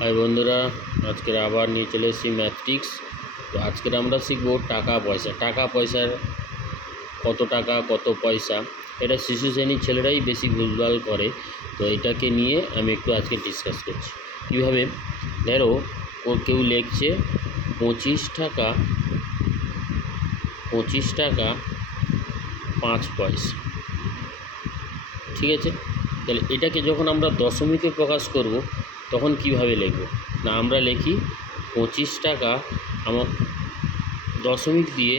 हाय बंधुरा आज के आबार निये चले एसेছি मैट्रिक्स। तो आज के আমরা শিখব টাকা পয়সার কত টাকা কত পয়সা। এটা শিশু শ্রেণীর ছেলেরাই বেশি ভুলভাল করে। তো এটাকে নিয়ে আমি একটু আজকে ডিসকাস করছি কীভাবে। ধরো কেউ লিখছে 25 টাকা 5 পয়সা, ঠিক আছে। তাহলে এটাকে যখন আমরা দশমিকে প্রকাশ করব তখন কিভাবে লিখব না, আমরা লিখি 25 টাকা আমার দশমিক দিয়ে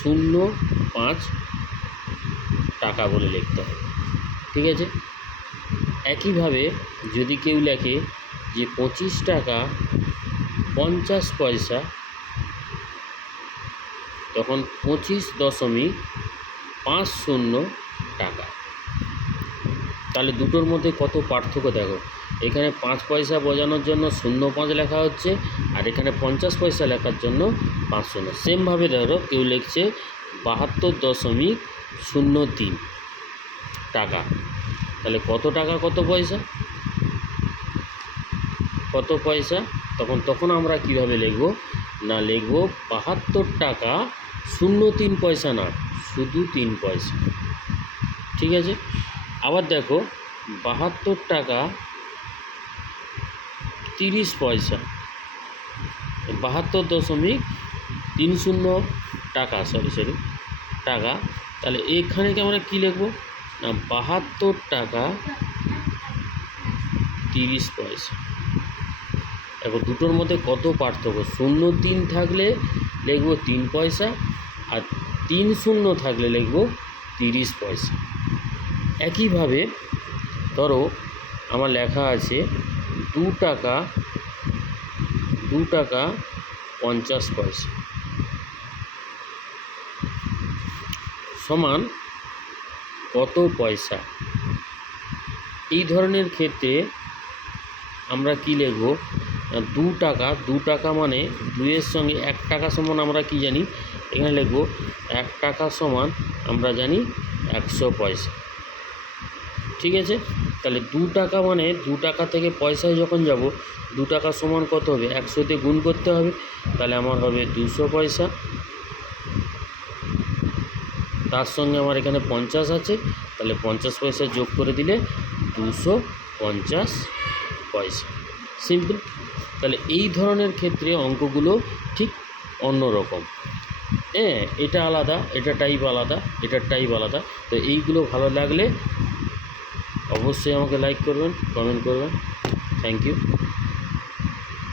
0.5 টাকা বলে লিখতে হবে, ঠিক আছে। একইভাবে যদি কেউ লেখে যে 25 টাকা 50 পয়সা, তখন 25.50 টাকা। তাহলে দুটোর মধ্যে কত পার্থক্য দেখো। এখানে 5 পয়সা বোঝানোর জন্য 0.5 লেখা হচ্ছে, আর এখানে 50 পয়সা লেখার জন্য 5 শূন্য। সেমভাবে ধরো কেউ লিখছে 72.03 টাকা। তাহলে কত টাকা কত পয়সা তখন আমরা কিভাবে লিখব না, লিখব 72 টাকা 03 পয়সা না, শুধু 3 পয়সা, ঠিক আছে। আবার দেখো 72 টাকা 30 পয়সা, 72.30 টাকা টাকা। তাহলে এখানে কি আমরা কী লিখব না, 72 টাকা 30 পয়সা। দেখো দুটোর মধ্যে কত পার্থক্য। 0.3 থাকলে লিখব 3 পয়সা, আর 3 থাকলে লিখব 30 পয়সা। একইভাবে ধরো আমার লেখা আছে 2 টাকা 50 পয়সা সমান কত পয়সা। এই ধরনের ক্ষেত্রে আমরা কি লিখব, 2 টাকা মানে 2-এর সঙ্গে 1 টাকা সমান আমরা কি জানি, এখানে লিখব 1 টাকা সমান আমরা জানি 100 পয়সা, ঠিক আছে। তাহলে 2 টাকা মানে 2 টাকা থেকে পয়সায় যখন যাব 2 টাকা সমান কত হবে, 100 দিয়ে গুণ করতে হবে। তাহলে আমার হবে 200 পয়সা। তার সঙ্গে আমার এখানে 50 আছে, তাহলে 50 পয়সা যোগ করে দিলে 250 পয়সা। সিম্পল। তাহলে এই ধরনের ক্ষেত্রে অঙ্কগুলো ঠিক অন্যরকম। হ্যাঁ, এটা আলাদা, এটা টাইপ আলাদা, এটার টাইপ আলাদা। তো এইগুলো ভালো লাগলে অবশ্যই আমাকে লাইক করবেন, কমেন্ট করবেন। Thank you.